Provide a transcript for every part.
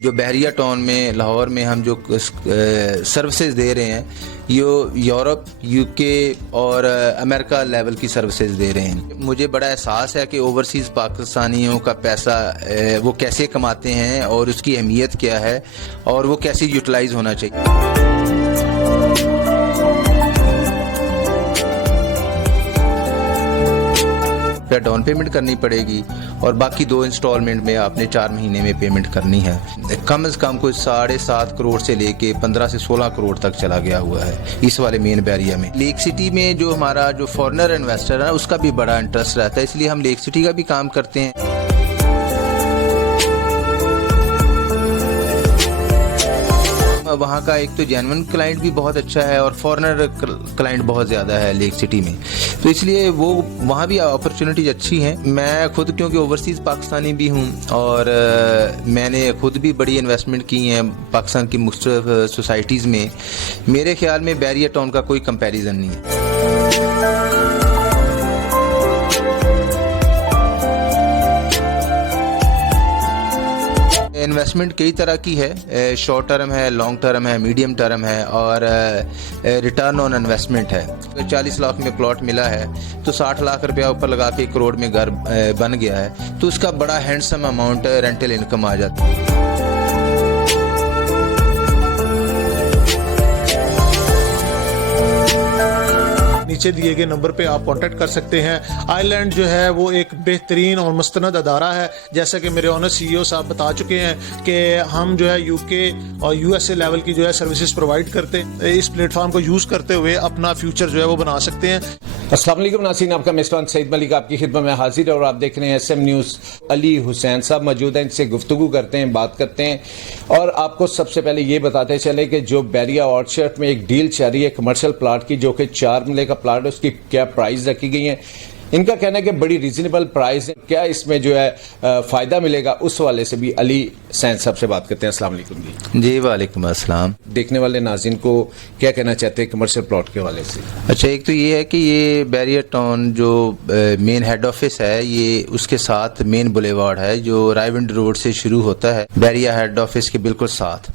جو بحریہ ٹاؤن میں لاہور میں ہم جو سروسز دے رہے ہیں یہ یورپ یو کے اور امریکہ لیول کی سروسز دے رہے ہیں. مجھے بڑا احساس ہے کہ اوورسیز پاکستانیوں کا پیسہ وہ کیسے کماتے ہیں اور اس کی اہمیت کیا ہے اور وہ کیسے یوٹیلائز ہونا چاہیے. ڈاؤن پیمنٹ کرنی پڑے گی اور باقی 2 انسٹالمنٹ میں آپ نے 4 مہینے میں پیمنٹ کرنی ہے. کم از کم کوئی 7.5 کروڑ سے لے کے 15 سے 16 کروڑ تک چلا گیا ہوا ہے اس والے مین بیریا میں. لیک سٹی میں جو ہمارا جو فارنر انویسٹر ہے اس کا بھی بڑا انٹرسٹ رہتا ہے, اس لیے ہم لیک سٹی کا بھی کام کرتے ہیں. وہاں کا ایک تو جینون کلائنٹ بھی بہت اچھا ہے اور فارنر کلائنٹ بہت زیادہ ہے لیک سٹی میں, تو اس لیے وہ وہاں بھی اپرچونیٹیز اچھی ہیں. میں خود کیونکہ اوورسیز پاکستانی بھی ہوں اور میں نے خود بھی بڑی انویسٹمنٹ کی ہیں پاکستان کی مختلف سوسائٹیز میں. میرے خیال میں بحریہ ٹاؤن کا کوئی کمپیریزن نہیں ہے. انویسٹمنٹ کئی طرح کی ہے, شارٹ ٹرم ہے, لانگ ٹرم ہے, میڈیم ٹرم ہے اور ریٹرن آن انویسٹمنٹ ہے. 40 لاکھ میں پلاٹ ملا ہے تو 60 لاکھ روپیہ اوپر لگا کے 1 کروڑ میں گھر بن گیا ہے, تو اس کا بڑا ہینڈسم اماؤنٹ رینٹل انکم آ جاتی ہے. نیچے دیے گئے نمبر پہ آپ کانٹیکٹ کر سکتے ہیں. آئی لینڈ جو ہے وہ ایک بہترین اور مستند ادارہ ہے, جیسا کہ میرے آنر سی ای او صاحب بتا چکے ہیں کہ ہم جو ہے یو کے اور یو ایس اے لیول کی جو ہے سروسز پرووائڈ کرتے ہیں. اس پلیٹ فارم کو یوز کرتے ہوئے اپنا فیوچر جو ہے وہ بنا سکتے ہیں. السلام علیکم ناظرین, آپ کا میزبان سعید ملک آپ کی خدمت میں حاضر ہے اور آپ دیکھ رہے ہیں ایس ایم نیوز. علی حسین صاحب موجود ہیں, ان سے گفتگو کرتے ہیں, بات کرتے ہیں اور آپ کو سب سے پہلے یہ بتاتے چلے کہ جو بیریا آرچرڈ میں ایک ڈیل چل رہی ہے کمرشل پلاٹ کی, جو کہ 4 مرلے کا پلاٹ ہے, اس کی کیا پرائز رکھی گئی ہیں. ان کا کہنا ہے کہ بڑی ریزنیبل پرائز ہے, کیا اس میں جو ہے فائدہ ملے گا, اس والے سے بھی علی حسین صاحب سے بات کرتے ہیں. السلام علیکم جی. جی وعلیکم السلام. دیکھنے والے ناظرین کو کیا کہنا چاہتے ہیں کمرشل پلاٹ کے حوالے سے؟ اچھا, ایک تو یہ ہے کہ یہ بحریہ ٹاؤن جو مین ہیڈ آفس ہے یہ اس کے ساتھ مین بولیوارڈ ہے جو رائیونڈ روڈ سے شروع ہوتا ہے بحریہ ہیڈ آفس کے بالکل ساتھ.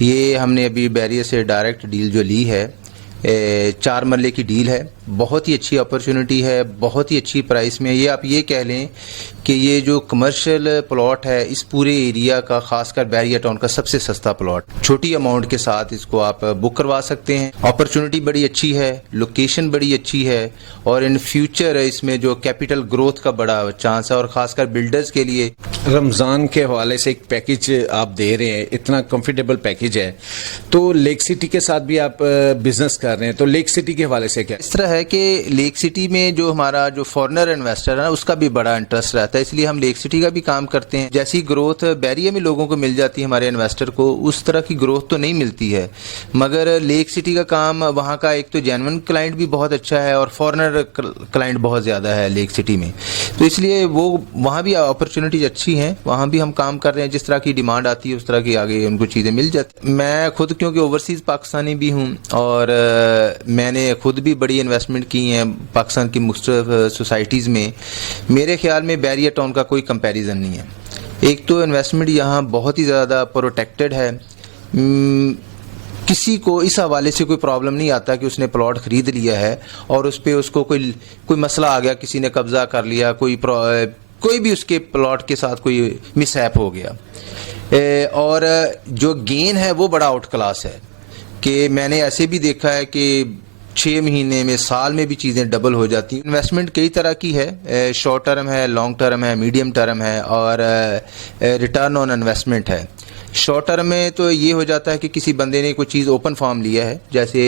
یہ ہم نے ابھی بحریہ سے ڈائریکٹ ڈیل جو لی ہے 4 مرلے کی ڈیل ہے, بہت ہی اچھی اپرچونٹی ہے, بہت ہی اچھی پرائس میں. یہ آپ یہ کہہ لیں کہ یہ جو کمرشل پلاٹ ہے اس پورے ایریا کا, خاص کر بحریہ ٹاؤن کا سب سے سستا پلاٹ, چھوٹی اماؤنٹ کے ساتھ اس کو آپ بک کروا سکتے ہیں. اپرچونٹی بڑی اچھی ہے, لوکیشن بڑی اچھی ہے اور ان فیوچر اس میں جو کیپٹل گروتھ کا بڑا چانس ہے اور خاص کر بلڈرز کے لیے. رمضان کے حوالے سے ایک پیکج آپ دے رہے ہیں, اتنا کمفرٹیبل پیکج ہے, تو لیک سٹی کے ساتھ بھی آپ بزنس کر رہے ہیں, تو لیک سٹی کے حوالے سے کیا اس طرح ہے کہ لیک سٹی میں جو ہمارا جو فارنر انویسٹر ہے اس کا بھی بڑا انٹرسٹ رہتا ہے, اس لیے ہم لیک سٹی کا بھی کام کرتے ہیں. جیسی گروتھ بحریہ میں لوگوں کو مل جاتی ہے ہمارے انویسٹر کو, اس طرح کی گروتھ تو نہیں ملتی ہے, مگر لیک سٹی کا کام وہاں کا ایک تو جینون کلائنٹ بھی بہت اچھا ہے اور فارنر کلائنٹ بہت زیادہ ہے لیک سٹی میں, تو اس لیے وہ وہاں بھی اپرچونیٹیز اچھی ہیں, وہاں بھی ہم کام کر رہے ہیں. جس طرح کی ڈیمانڈ آتی ہے اس طرح کی آگے ان کو چیزیں مل جاتی. میں خود کیونکہ اوورسیز پاکستانی بھی ہوں اور میں نے خود بھی بڑی انویسٹمنٹ کی ہیں پاکستان کی مختلف سوسائٹیز میں. میرے خیال میں بحریہ ٹاؤن کا کوئی کمپیریزن نہیں ہے. ایک تو انویسٹمنٹ یہاں بہت ہی زیادہ پروٹیکٹڈ ہے, کسی کو اس حوالے سے کوئی پرابلم نہیں آتا کہ اس نے پلاٹ خرید لیا ہے اور اس پہ اس کو کوئی مسئلہ آ گیا, کسی نے قبضہ کر لیا, کوئی بھی اس کے پلاٹ کے ساتھ کوئی مس ہیپ ہو گیا. اور جو گین ہے وہ بڑا آؤٹ کلاس ہے کہ میں نے ایسے بھی دیکھا ہے کہ 6 مہینے میں, سال میں بھی چیزیں ڈبل ہو جاتی ہیں. انویسٹمنٹ کئی طرح کی ہے, شارٹ ٹرم ہے, لانگ ٹرم ہے, میڈیم ٹرم ہے اور ریٹرن آن انویسٹمنٹ ہے. شارٹ ٹرم میں تو یہ ہو جاتا ہے کہ کسی بندے نے کوئی چیز اوپن فارم لیا ہے, جیسے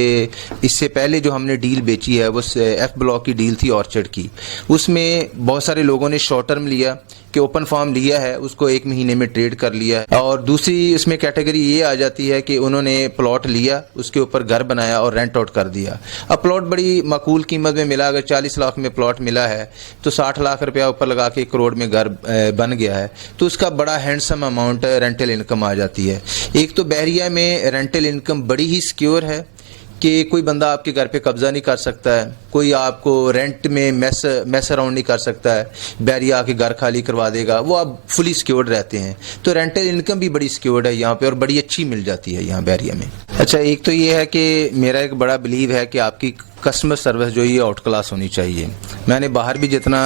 اس سے پہلے جو ہم نے ڈیل بیچی ہے وہ ایف بلاک کی ڈیل تھی آرچرڈ کی, اس میں بہت سارے لوگوں نے شارٹ ٹرم لیا کہ اوپن فارم لیا ہے, اس کو 1 مہینے میں ٹریڈ کر لیا ہے. اور دوسری اس میں کیٹیگری یہ آ جاتی ہے کہ انہوں نے پلاٹ لیا, اس کے اوپر گھر بنایا اور رینٹ آؤٹ کر دیا. اب پلاٹ بڑی معقول قیمت میں ملا, اگر 40 لاکھ میں پلاٹ ملا ہے تو 60 لاکھ روپیہ اوپر لگا کے 1 کروڑ میں گھر بن گیا ہے, تو اس کا بڑا ہینڈسم اماؤنٹ رینٹل انکم آ جاتی ہے. ایک تو بحریہ میں رینٹل انکم بڑی ہی سیکیور ہے کہ کوئی بندہ آپ کے گھر پہ قبضہ نہیں کر سکتا ہے, کوئی آپ کو رینٹ میں میس اراؤنڈ نہیں کر سکتا ہے, بیریا آ کے گھر خالی کروا دے گا, وہ آپ فلی سیکیورڈ رہتے ہیں. تو رینٹل انکم بھی بڑی سیکیورڈ ہے یہاں پہ, اور بڑی اچھی مل جاتی ہے یہاں بیریا میں. اچھا, ایک تو یہ ہے کہ میرا ایک بڑا بلیو ہے کہ آپ کی کسٹمر سروس جو یہ آؤٹ کلاس ہونی چاہیے. میں نے باہر بھی جتنا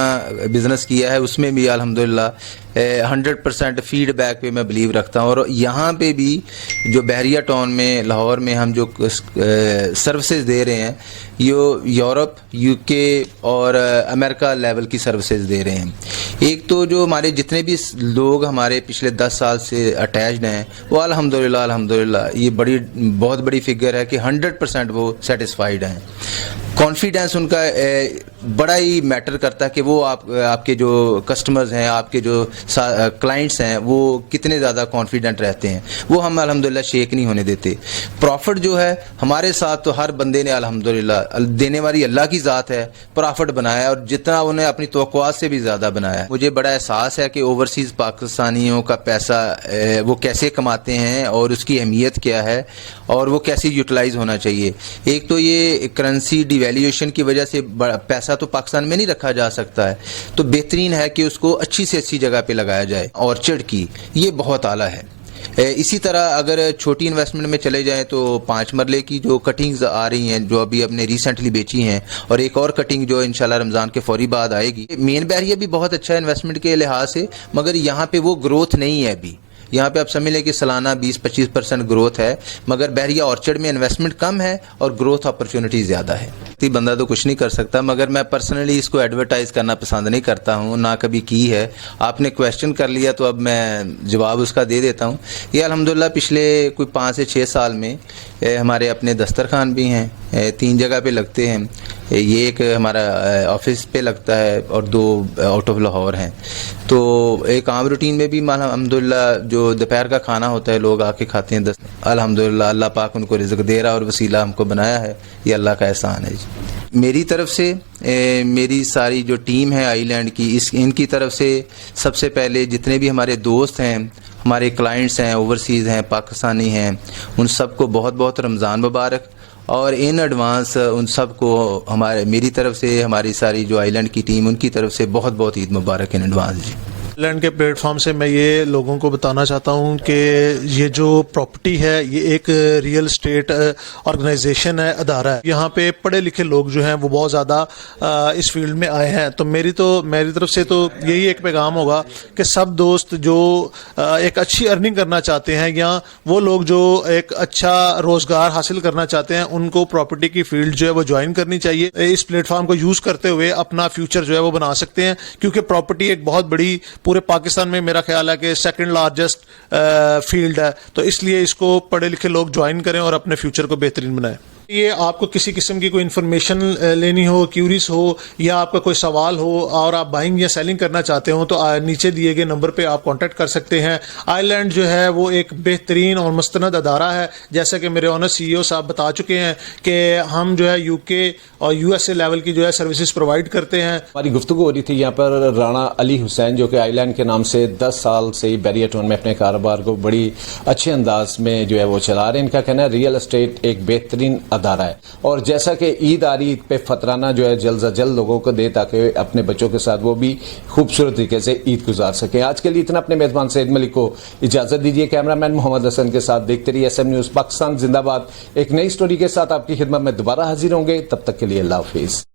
بزنس کیا ہے اس میں بھی الحمدللہ 100% فیڈ بیک پہ میں بلیو رکھتا ہوں, اور یہاں پہ بھی جو بحریہ ٹاؤن میں لاہور میں ہم جو سروسز دے رہے ہیں یہ یورپ, یو کے اور امریکہ لیول کی سروسز دے رہے ہیں. ایک تو جو ہمارے جتنے بھی لوگ ہمارے پچھلے 10 سال سے اٹیچڈ ہیں وہ الحمدللہ یہ بہت بڑی فگر ہے کہ 100% وہ سیٹسفائیڈ ہیں. کانفیڈینس ان کا بڑا ہی میٹر کرتا ہے کہ وہ آپ کے جو کسٹمرز ہیں, آپ کے جو کلائنٹس ہیں, وہ کتنے زیادہ کانفیڈنٹ رہتے ہیں. وہ ہم الحمدللہ شیک نہیں ہونے دیتے. پروفٹ جو ہے ہمارے ساتھ تو ہر بندے نے الحمدللہ, دینے والی اللہ کی ذات ہے, پروفٹ بنایا, اور جتنا انہیں اپنی توقعات سے بھی زیادہ بنایا. مجھے بڑا احساس ہے کہ اوورسیز پاکستانیوں کا پیسہ وہ کیسے کماتے ہیں اور اس کی اہمیت کیا ہے اور وہ کیسے یوٹیلائز ہونا چاہیے. ایک تو یہ کرنسی ڈی ویلیویشن کی وجہ سے پیسہ تو پاکستان میں نہیں رکھا جا سکتا ہے, تو بہترین ہے کہ اس کو اچھی سے اچھی جگہ پہ لگایا جائے. اورچرڈ کی یہ بہت اعلیٰ ہے. اسی طرح اگر چھوٹی انویسٹمنٹ میں چلے جائیں تو 5 مرلے کی جو کٹنگز آ رہی ہیں جو ابھی اپنے ریسنٹلی بیچی ہیں, اور ایک اور کٹنگ جو انشاءاللہ رمضان کے فوری بعد آئے گی. مین بیریا بھی بہت اچھا ہے انویسٹمنٹ کے لحاظ سے, مگر یہاں پہ وہ گروتھ نہیں ہے ابھی. یہاں پہ آپ سمجھ لیں کہ سالانہ 20-25% گروتھ ہے, مگر بحریہ اورچرڈ میں انویسٹمنٹ کم ہے اور گروتھ اپرچونٹی زیادہ ہے. بندہ تو کچھ نہیں کر سکتا, مگر میں پرسنلی اس کو ایڈورٹائز کرنا پسند نہیں کرتا ہوں, نہ کبھی کی ہے. آپ نے کویشچن کر لیا تو اب میں جواب اس کا دے دیتا ہوں. یہ الحمدللہ پچھلے کوئی 5 سے 6 سال میں ہمارے اپنے دسترخوان بھی ہیں, 3 جگہ پہ لگتے ہیں. یہ ایک ہمارا آفس پہ لگتا ہے اور 2 آؤٹ آف لاہور ہیں. تو ایک عام روٹین میں بھی الحمدللہ جو دوپہر کا کھانا ہوتا ہے لوگ آ کے کھاتے ہیں. الحمدللہ اللہ پاک ان کو رزق دے رہا اور وسیلہ ہم کو بنایا ہے, یہ اللہ کا احسان ہے. میری طرف سے میری ساری جو ٹیم ہے آئی لینڈ کی, ان کی طرف سے سب سے پہلے جتنے بھی ہمارے دوست ہیں, ہمارے کلائنٹس ہیں, اوورسیز ہیں, پاکستانی ہیں, ان سب کو بہت بہت رمضان مبارک, اور ان ایڈوانس ان سب کو میری طرف سے, ہماری ساری جو آئی لینڈ کی ٹیم ان کی طرف سے بہت بہت عید مبارک ان ایڈوانس. جی, لینڈ کے پلیٹ فارم سے میں یہ لوگوں کو بتانا چاہتا ہوں کہ یہ جو پراپرٹی ہے یہ ایک ریئل اسٹیٹ آرگنائزیشن ہے, ادارہ ہے. یہاں پہ پڑھے لکھے لوگ جو ہیں وہ بہت زیادہ اس فیلڈ میں آئے ہیں. تو میری طرف سے تو یہی ایک پیغام ہوگا کہ سب دوست جو ایک اچھی ارننگ کرنا چاہتے ہیں, یا وہ لوگ جو ایک اچھا روزگار حاصل کرنا چاہتے ہیں, ان کو پراپرٹی کی فیلڈ جو ہے وہ جوائن کرنی چاہیے. اس پلیٹ فارم کو یوز کرتے ہوئے اپنا فیوچر جو ہے وہ بنا سکتے ہیں, کیونکہ پراپرٹی ایک بہت بڑی پورے پاکستان میں میرا خیال ہے کہ 2nd لارجسٹ فیلڈ ہے. تو اس لیے اس کو پڑھے لکھے لوگ جوائن کریں اور اپنے فیوچر کو بہترین بنائیں. یہ آپ کو کسی قسم کی کوئی انفارمیشن لینی ہو, کیوریز ہو, یا آپ کا کوئی سوال ہو اور آپ بائنگ یا سیلنگ کرنا چاہتے ہوں, تو نیچے دیے گئے نمبر پہ آپ کانٹیکٹ کر سکتے ہیں. آئی لینڈ جو ہے وہ ایک بہترین اور مستند ادارہ ہے. جیسا کہ میرے آنر CEO صاحب بتا چکے ہیں کہ ہم جو ہے UK اور USA لیول کی جو ہے سروسز پرووائڈ کرتے ہیں. ہماری گفتگو ہو رہی تھی یہاں پر رانا علی حسین, جو کہ آئی لینڈ کے نام سے 10 سال سے بیریا ٹاؤن میں اپنے کاروبار کو بڑی اچھے انداز میں جو ہے وہ چلا رہے ہیں. ان کا کہنا ہے ریئل اسٹیٹ ایک بہترین ادارہ ہے, اور جیسا کہ عید آ رہی, عید پہ فطرانہ جو ہے جلد از جلد لوگوں کو دے تاکہ اپنے بچوں کے ساتھ وہ بھی خوبصورت طریقے سے عید گزار سکیں. آج کے لیے اتنا. اپنے میزبان سید ملک کو اجازت دیجیے. کیمرہ مین محمد حسن کے ساتھ دیکھتے رہیے SM نیوز پاکستان زندہ باد. ایک نئی سٹوری کے ساتھ آپ کی خدمت میں دوبارہ حاضر ہوں گے. تب تک کے لیے اللہ حافظ.